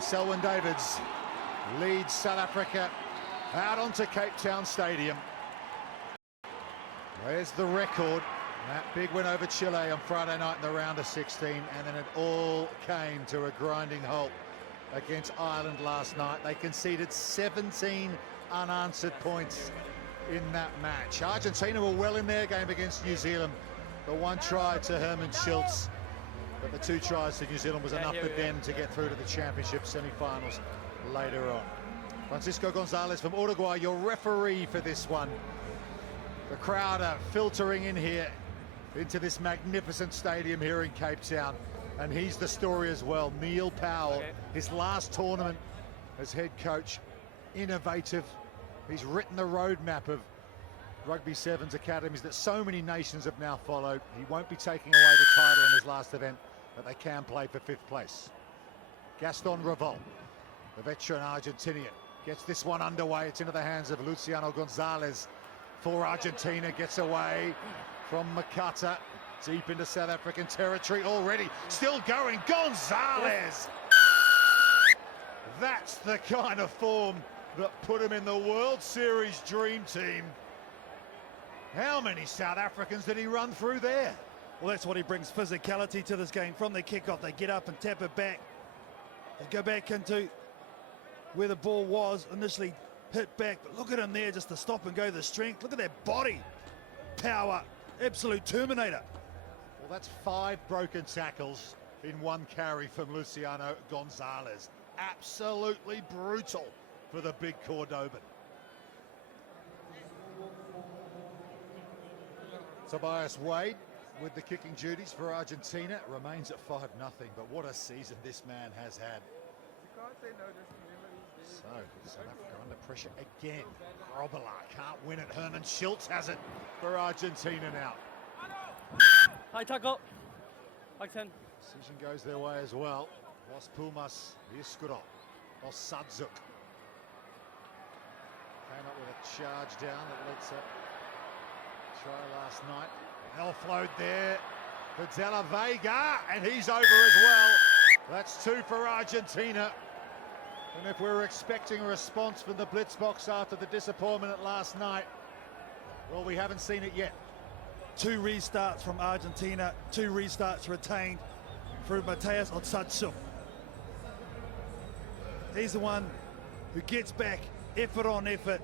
Selwyn Davids leads South Africa out onto Cape Town Stadium. There's the record. That big win over Chile on Friday night in the round of 16, and then it all came to a grinding halt against Ireland last night. They conceded 17 unanswered points in that match. Argentina were well in their game against New Zealand. The one try to Herman Schultz, but the two tries to New Zealand was enough for them to get through to the championship semi-finals later on. Francisco Gonzalez from Uruguay, your referee for this one. The crowd are filtering in here into this magnificent stadium here in Cape Town, and he's the story as well. Neil Powell, his last tournament as head coach, innovative. He's written the roadmap of Rugby Sevens academies that so many nations have now followed. He won't be taking away the title in his last event, but they can play for 5th place. Gaston Revol, the veteran Argentinian, gets this one underway. It's into the hands of Luciano Gonzalez for Argentina. Gets away from Makata, deep into South African territory already. Still going, Gonzalez! That's the kind of form that put him in the World Series dream team. How many South Africans did he run through there? Well, that's what he brings, physicality to this game. From the kickoff, they get up and tap it back. They go back into where the ball was initially hit back, but look at him there, just to stop and go, the strength. Look at that body, power, absolute Terminator. Well, that's 5 broken tackles in one carry from Luciano Gonzalez. Absolutely brutal for the big Cordoban. Tobias Wade with the kicking duties for Argentina. Remains at 5-0, but what a season this man has had. So, South Africa under pressure again. Robillard can't win it. Herman Schultz has it for Argentina now. High tackle. Like 10. Decision goes their way as well. Los Pumas, Iskuro, Osadzook. Came up with a charge down that led to try last night. Well flowed there for De La Vega, and he's over as well. That's 2 for Argentina. And if we were expecting a response from the Blitzbox after the disappointment at last night, well, we haven't seen it yet. 2 restarts from Argentina, 2 restarts retained through Mateus Osadzook. He's the one who gets back, effort on effort,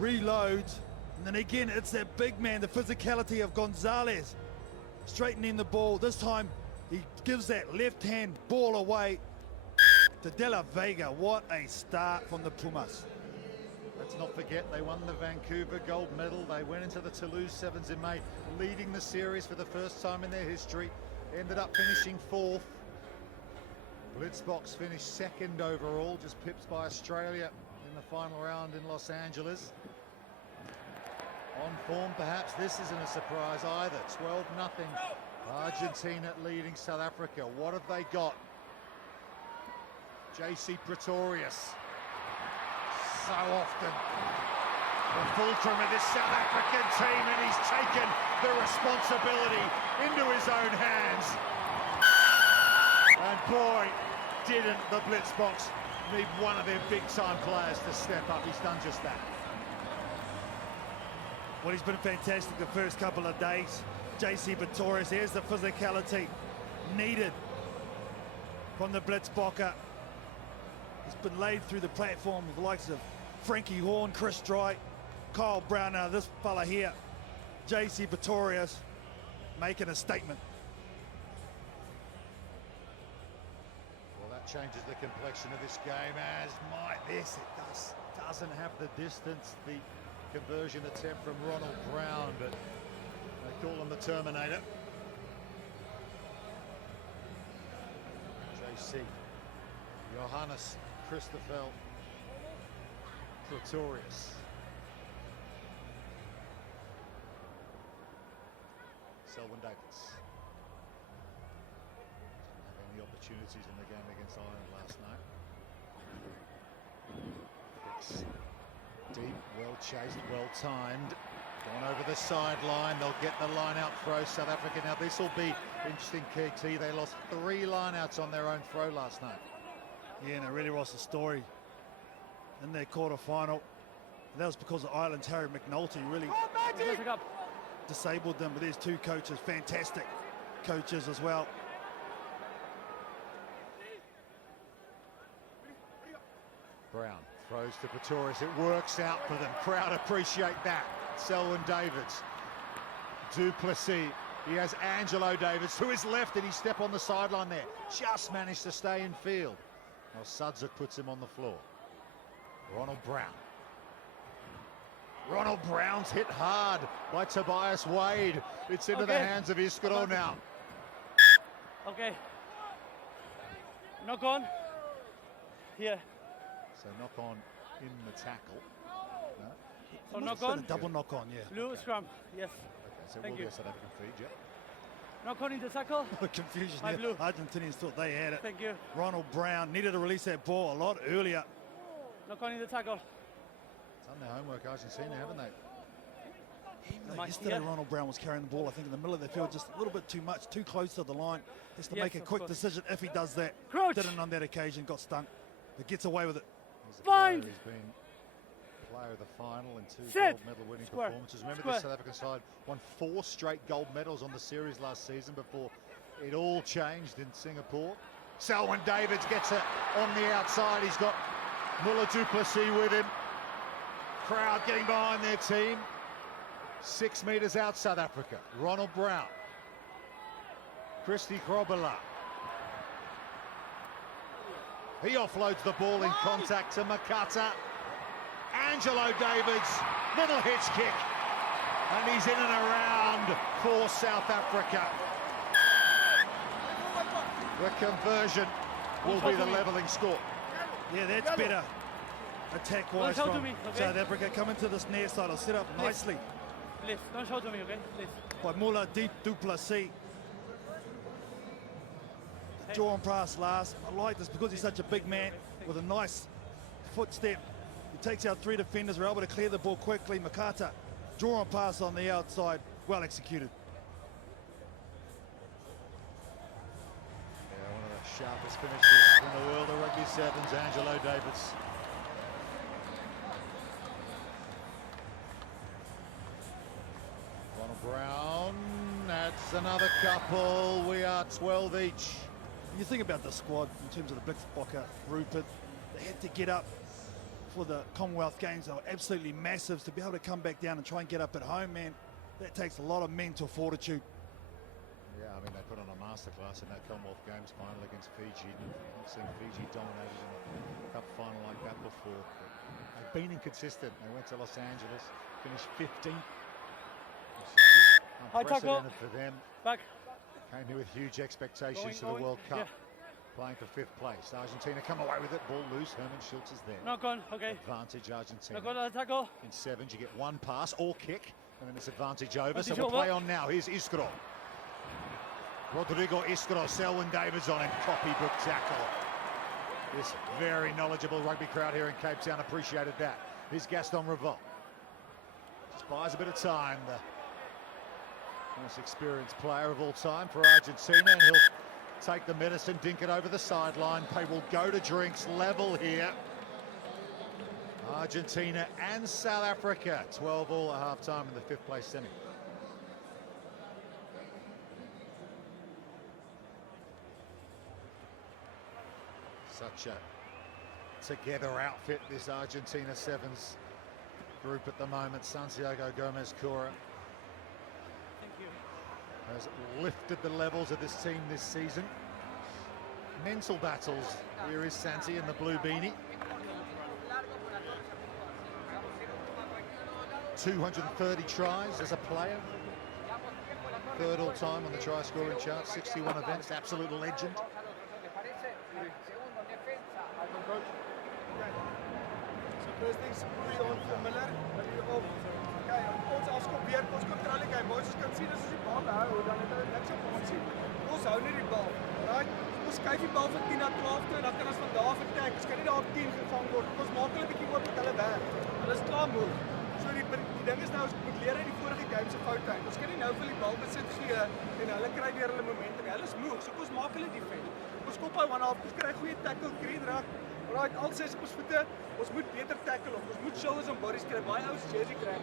reloads, and then again, it's that big man, the physicality of Gonzalez, straightening the ball. This time, he gives that left-hand ball away to De La Vega. What a start from the Pumas. Let's not forget, they won the Vancouver gold medal. They went into the Toulouse Sevens in May, leading the series for the first time in their history. Ended up finishing 4th. Blitzbox finished 2nd overall, just pipped by Australia in the final round in Los Angeles. On form, perhaps this isn't a surprise either. 12-0. Argentina leading South Africa. What have they got? JC Pretorius. So often the fulcrum of this South African team, and he's taken the responsibility into his own hands. And boy, didn't the Blitzbox need one of their big-time players to step up. He's done just that. Well, he's been fantastic the first couple of days. JC Pretorius, here's the physicality needed from the Blitzbocker. He's been laid through the platform with the likes of Frankie Horn, Chris Dry, Kyle Brown. Now this fella here, JC Pretorius, making a statement. Well, that changes the complexion of this game, as might this. It doesn't have the distance, the conversion attempt from Ronald Brown, but they call him the Terminator. JC, Johannes Christoffel Pretorius. Selwyn Davids. Didn't have any opportunities in the game against Ireland last night. It's deep, well chased, well timed. Gone over the sideline. They'll get the line out throw. South Africa. Now this will be interesting, KT. They lost 3 lineouts on their own throw last night. Yeah, and it really was the story in their quarter-final. And that was because of Ireland's Harry McNulty really disabled them. But there's two coaches, fantastic coaches as well. Brown throws to Pretorius. It works out for them. Crowd appreciate that. Selwyn Davids. Duplessis. He has Angelo Davids to his left, and he step on the sideline there. Just managed to stay in field. Well, Sudzik puts him on the floor. Ronald Brown. Ronald Brown's hit hard by Tobias Wade. It's into the hands of Iskro now. Okay. Knock on. Here. So knock on in the tackle. No? So knock on. Double knock on, yeah. Blue scrum. Yes. Okay, so Thank we'll you. be a South African feed, yeah. Knock on in the tackle. Confusion My there. blue. Argentinians thought they had it. Thank you. Ronald Brown needed to release that ball a lot earlier. Knock on in the tackle. Done their homework, Argentina, haven't they? Yesterday, Ronald Brown was carrying the ball, I think, in the middle of the field, just a little bit too much, too close to the line. Has to Yes, make a of quick course. decision if he does that. Crouch. Didn't on that occasion, got stung, but gets away with it. He's a Bind. player who's been player of the final in 2 Sit. gold medal winning Square. performances. Remember, Square. the South African side won 4 straight gold medals on the series last season before it all changed in Singapore. Selwyn Davids gets it on the outside. He's got Muller Duplessis with him. Crowd getting behind their team. 6 metres out, South Africa. Ronald Brown. Christy Krobela. He offloads the ball in contact to Makata. Angelo Davids, little hitch kick. And he's in and around for South Africa. The conversion will be the levelling score. Yeah, that's better. Attack-wise Don't shout to from me, okay? South Africa. Coming to this near side, I'll set up nicely Please, don't shout to me, okay? Please. by Muller Duplessis. Draw on pass last. I like this because he's such a big man with a nice footstep. He takes out 3 defenders. We're able to clear the ball quickly. Makata, draw on pass on the outside. Well executed. Yeah, one of the sharpest finishers in the world of rugby sevens, Angelo Davids. Ronald Brown adds another couple. We are 12 each. You think about the squad in terms of the Blitzbokker, Rupert, they had to get up for the Commonwealth Games. They were absolutely massive. To be able to come back down and try and get up at home, man, that takes a lot of mental fortitude. Yeah, I mean, they put on a masterclass in that Commonwealth Games final against Fiji. I've seen Fiji dominated in a cup final like that before. They've been inconsistent. They went to Los Angeles, finished 15th. Which is just unprecedented for them. Back. Came here with huge expectations Going, for the World Cup. yeah. Playing for 5th place. Argentina come away with it. Ball loose. Herman Schultz is there. Knock on, okay. Advantage Argentina. Knock on the tackle. In 7s, you get 1 pass or kick, and then it's advantage over. So Advantage we'll play over. on now. Here's Iskro. Rodrigo Iskro, Selwyn Davids on him. Copybook tackle. This very knowledgeable rugby crowd here in Cape Town appreciated that. Here's Gaston Revol. Just buys a bit of time. The most experienced player of all time for Argentina, and he'll take the medicine, dink it over the sideline. They will go to drinks, level here. Argentina and South Africa, 12 all at half-time in the 5th place semi. Such a together outfit, this Argentina Sevens group at the moment. Santiago Gomez-Cora Thank you. has lifted the levels of this team this season. Mental battles. Here is Santi in the blue beanie. 230 tries as a player. 3rd all time on the try scoring chart. 61 events, absolute legend. First things we on vir Miller, wat hier op. Kyk, ons afskop weer, ons kontrole die game. Ons kan sien as ons die bal hou, dan het hulle niks op ons sien. Ons hou net die bal. Right? Ons skuif die bal van 10 na 12 toe en dan kan ons van daar af attack. Ons kan nie daar op 10 gevang word. Ons maak hulle 'n bietjie oop met hulle werk. Hulle is klaar moe. So die ding is nou, ons moet leer uit die vorige game se foute uit. Ons kan nie nou vir die bal besit gee en hulle kry weer hulle momentum. Hulle is moe, so ons maak hulle defend. Ons kop hy one half, ons kry goeie tackle, kry reg. Alright, al 6 op ons voete. Ons moet beter tackle op. Ons moet shoulders en bodies kry. Baie ouens jersey kry.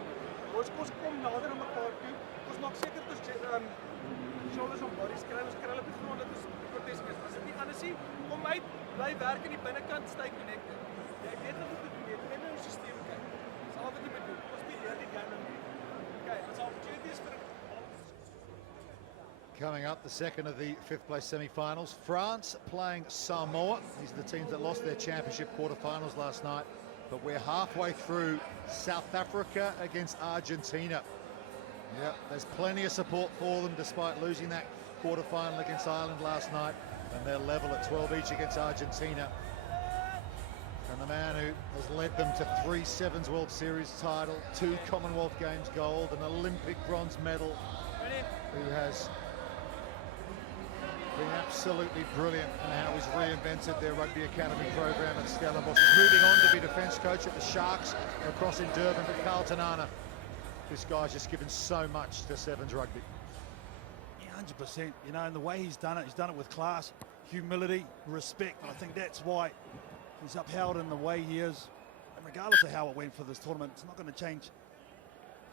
Ons kom nader aan mekaar toe. Ons maak seker dat ons shoulders en bodies kry. Ons kry hulle op die grond dat ons protesting is. As dit nie anders nie, kom uit, bly werk aan die binnekant, stay connected. Jy weet wat jy moet doen. Net nou 'n stelsel kyk. Dis al wat jy moet doen. Ons beheer die game nie. Okay, ons opportunities vir Coming up, the second of the fifth place semi-finals. France playing Samoa. These are the teams that lost their championship quarterfinals last night. But we're halfway through South Africa against Argentina. Yeah, there's plenty of support for them despite losing that quarterfinal against Ireland last night. And they're level at 12 each against Argentina. And the man who has led them to 3 Sevens World Series title, 2 Commonwealth Games gold, an Olympic bronze medal, who has been absolutely brilliant in how he's reinvented their rugby academy program at Stellenbosch. He's moving on to be defence coach at the Sharks across in Durban, but Carlton Arna, this guy's just given so much to Sevens rugby. Yeah, 100%. You know, and the way he's done it with class, humility, respect. And I think that's why he's upheld in the way he is. And regardless of how it went for this tournament, it's not going to change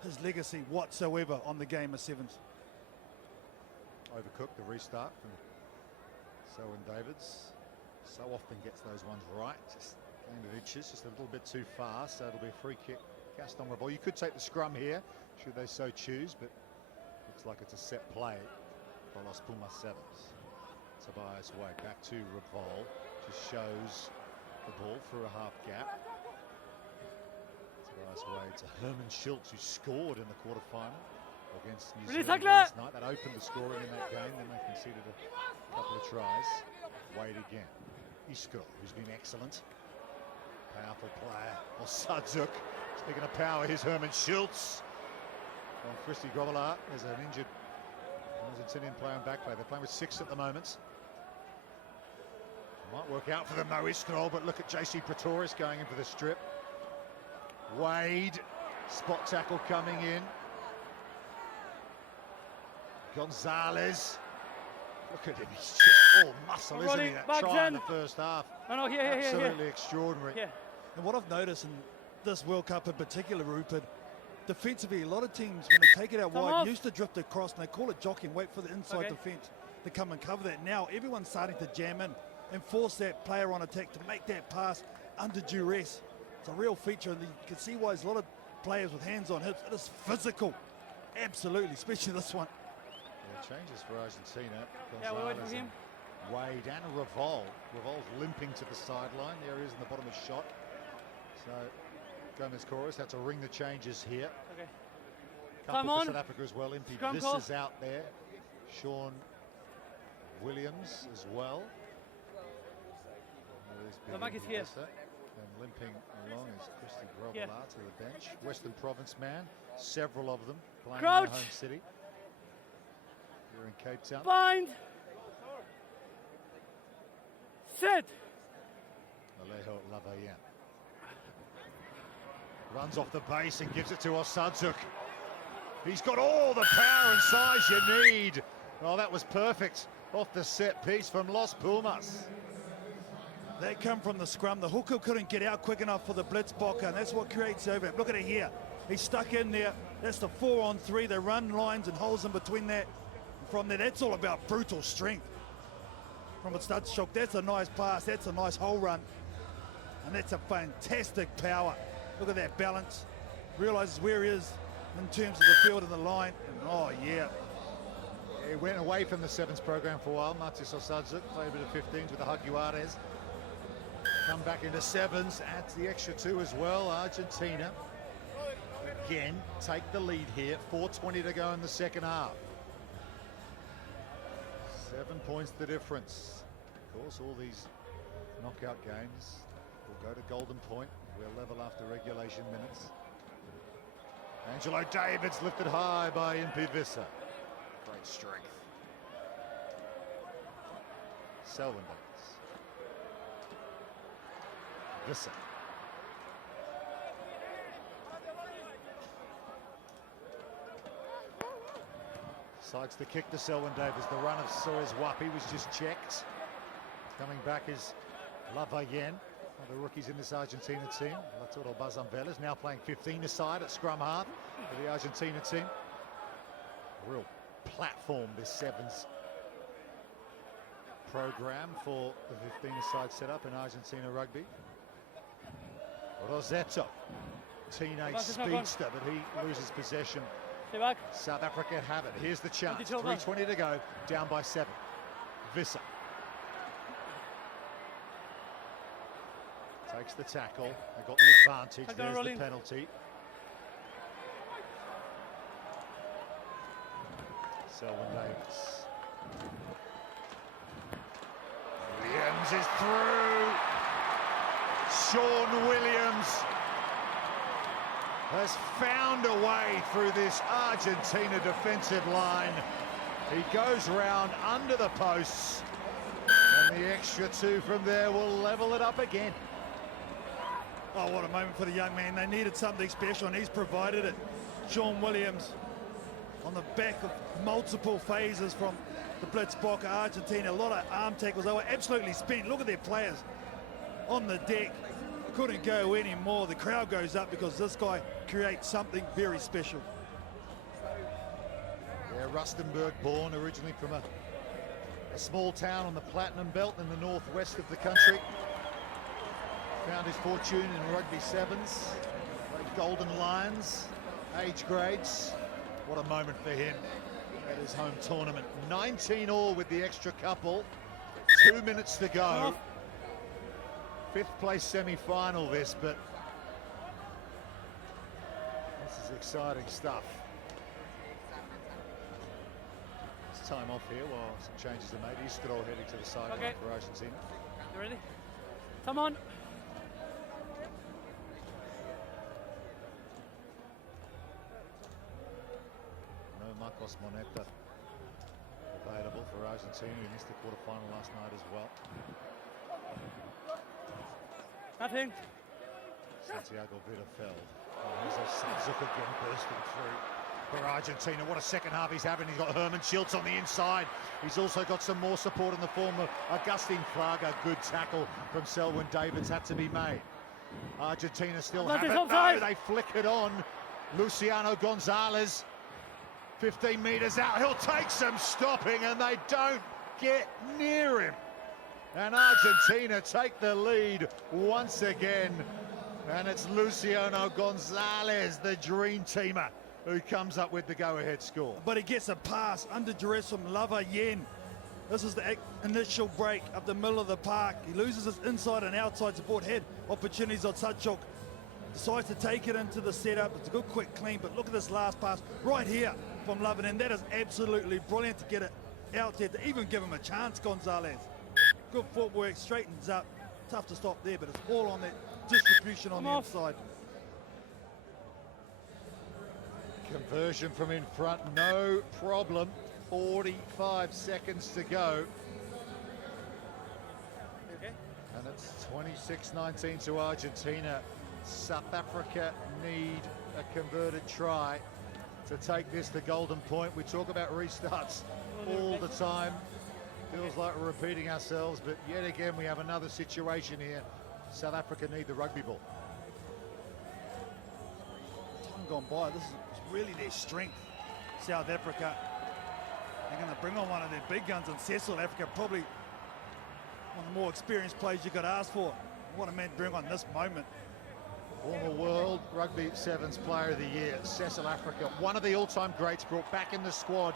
his legacy whatsoever on the game of sevens. Overcooked the restart from Selwyn Davids. So often gets those ones right. Just game of inches, just a little bit too fast. So it'll be a free kick. Gaston Revolt. You could take the scrum here, should they so choose, but looks like it's a set play for Los Pumas Sevens. Tobias Way back to Revolt. Just shows the ball through a half gap. Tobias Way to Herman Schultz, who scored in the quarterfinal against New Zealand last night. That opened the scoring in that game, then they conceded a couple of tries. Wade again. Iskro, who's been excellent. Powerful player. Or Sadzuk. Speaking of power, here's Herman Schultz. On Christy Grobbelaar, there's an injured Argentinian player in back play. They're playing with 6 at the moment. Might work out for them though, Iskro, but look at JC Pretorius going in for the strip. Wade, spot tackle coming in. Gonzalez, look at him, he's just all muscle, isn't he? That try in the first half. No, here. Absolutely extraordinary. Yeah. And what I've noticed in this World Cup in particular, Rupert, defensively, a lot of teams, when they take it out wide, used to drift across, and they call it jockeying, wait for the inside defence to come and cover that. Now everyone's starting to jam in and force that player on attack to make that pass under duress. It's a real feature, and you can see why there's a lot of players with hands on hips. It is physical, absolutely, especially this one. Changes for Argentina. Yeah, we're waiting for him. Wade and Revolt. Revolt's limping to the sideline. There he is in the bottom of the shot. So Gomez Chorus had to ring the changes here. Okay. Couple for South Africa as well. Impy Viss is out there. Sean Williams as well. The mic is here. And limping along is Christy Grobbelaar to the bench. Western Province man. Several of them playing in their home city. Here in Cape Town. Bind. Set. Alejo Lavayan. Runs off the base and gives it to Osadzuk. He's got all the power and size you need. Oh, that was perfect. Off the set piece from Los Pumas. They come from the scrum. The hooker couldn't get out quick enough for the blitzbokker, and that's what creates overlap. Look at it here. He's stuck in there. That's the 4-on-3. They run lines and holes in between that. From there, that's all about brutal strength. From a Studstock, that's a nice pass. That's a nice hole run. And that's a fantastic power. Look at that balance. Realizes where he is in terms of the field and the line. And oh, yeah. He went away from the sevens program for a while. Matis Osadzuk played a bit of 15s with the Jaguares. Come back into sevens, adds the extra 2 as well. Argentina, again, take the lead here. 4:20 to go in the second half. 7 points the difference. Of course, all these knockout games will go to golden point. We're level after regulation minutes. Angelo Davids lifted high by Impy Visser. Great strength. Selwyn Davids. Visser. Decides to kick to Selwyn Davids. The run of Soez Wapi was just checked. Coming back is Lavayen, one of the rookies in this Argentina team. Arturo Bazambelas now playing 15 aside at scrum half for the Argentina team. A real platform, this sevens program for the 15 aside setup in Argentina rugby. Rosetto, teenage speedster, but he loses possession. Stay back. South Africa have it. Here's the chance. 22. 3:20 to go. Down by 7. Visser takes the tackle. They got the advantage. There's the penalty. Selwyn Davis. Williams is through. Sean Williams has found a way through this Argentina defensive line. He goes round under the posts, and the extra 2 from there will level it up again. Oh, what a moment for the young man. They needed something special, and he's provided it. Sean Williams, on the back of multiple phases from the Blitzbocker Argentina, a lot of arm tackles. They were absolutely spent. Look at their players on the deck. Couldn't go anymore. The crowd goes up because this guy creates something very special. Yeah, Rustenburg born, originally from a small town on the Platinum Belt in the northwest of the country. Found his fortune in rugby sevens, played Golden Lions, age grades. What a moment for him at his home tournament. 19 all with the extra couple. 2 minutes to go. 5th place semi-final this, but this is exciting stuff. It's time off here while some changes are made. Istro heading to the sideline for Argentina. You ready? Come on. No Marcos Moneta available for Argentina. He missed the quarterfinal last night as well. Nothing. Santiago Vitafeld. Oh, here's Osadzuk again bursting through for Argentina. What a second half he's having. He's got Herman Schultz on the inside. He's also got some more support in the form of Agustin Fraga. Good tackle from Selwyn Davids had to be made. Argentina still have it. No, they flick it on. Luciano Gonzalez, 15 metres out. He'll take some stopping, and they don't get near him. And Argentina take the lead once again. And it's Luciano Gonzalez, the dream teamer, who comes up with the go-ahead score. But he gets a pass under duress from Lavayen. This is the initial break up the middle of the park. He loses his inside and outside support. Had opportunities on Sachok. Decides to take it into the setup. It's a good quick clean, but look at this last pass right here from Lavayen. That is absolutely brilliant to get it out there, to even give him a chance, Gonzalez. Good footwork, straightens up. Tough to stop there, but it's all on that distribution on the inside. Conversion from in front, no problem. 45 seconds to go. Okay. And it's 26-19 to Argentina. South Africa need a converted try to take this to golden point. We talk about restarts all the time. Feels like we're repeating ourselves, but yet again we have another situation here. South Africa need the rugby ball. Time gone by, this is really their strength. South Africa, they're going to bring on one of their big guns, and Cecil Africa, probably one of the more experienced players you could ask for. What a man to bring on this moment. Former World Rugby Sevens Player of the Year, Cecil Africa, one of the all-time greats, brought back in the squad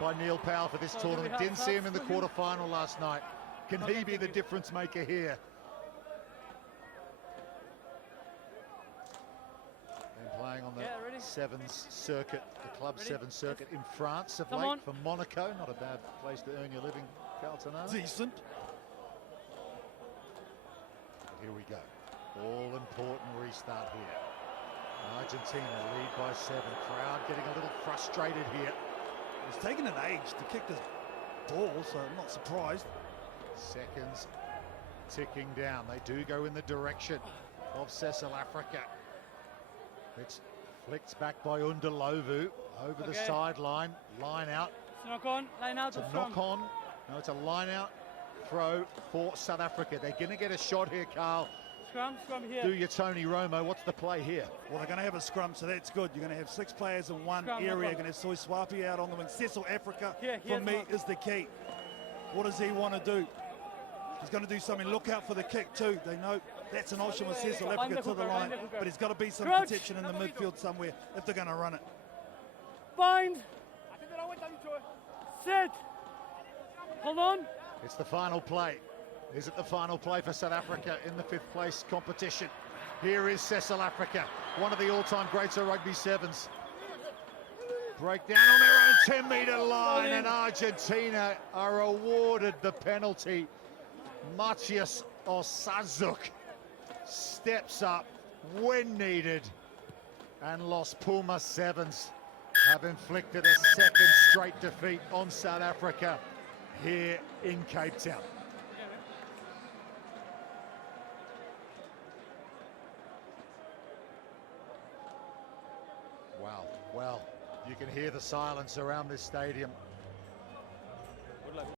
by Neil Powell for this tournament. Didn't see him in the quarterfinal last night. Can he be the difference maker here? And playing on the sevens circuit, the club sevens circuit in France of late for Monaco. Not a bad place to earn your living, Carlton. Decent. Here we go. All important restart here. Argentina lead by 7. Crowd getting a little frustrated here. It's taken an age to kick this ball, so I'm not surprised. Seconds ticking down. They do go in the direction of Cecil Africa. It's flicked back by Undalovu over the sideline. Line out. It's knock on, line out. It's a knock on. No, it's a line out throw for South Africa. They're going to get a shot here, Carl. Scrum here. Do your Tony Romo. What's the play here? Well, they're going to have a scrum, so that's good. You're going to have 6 players in one Scrum, no area. You're problem. going to have Soy Swapi out on the wing. Cecil Africa, Here, for me, Mark. is the key. What does he want to do? He's going to do something. Look out for the kick, too. They know that's an option with Cecil Africa to the line, but he's got to be some Crouch. protection in the midfield somewhere if they're going to run it. Bind. Sit. Hold on. It's the final play. Is it the final play for South Africa in the 5th place competition? Here is Cecil Africa, one of the all-time greats of rugby sevens. Break down on their own 10-metre line, and Argentina are awarded the penalty. Matthias Osazuk steps up when needed, and Los Puma Sevens have inflicted a 2nd straight defeat on South Africa here in Cape Town. Wow, well, you can hear the silence around this stadium.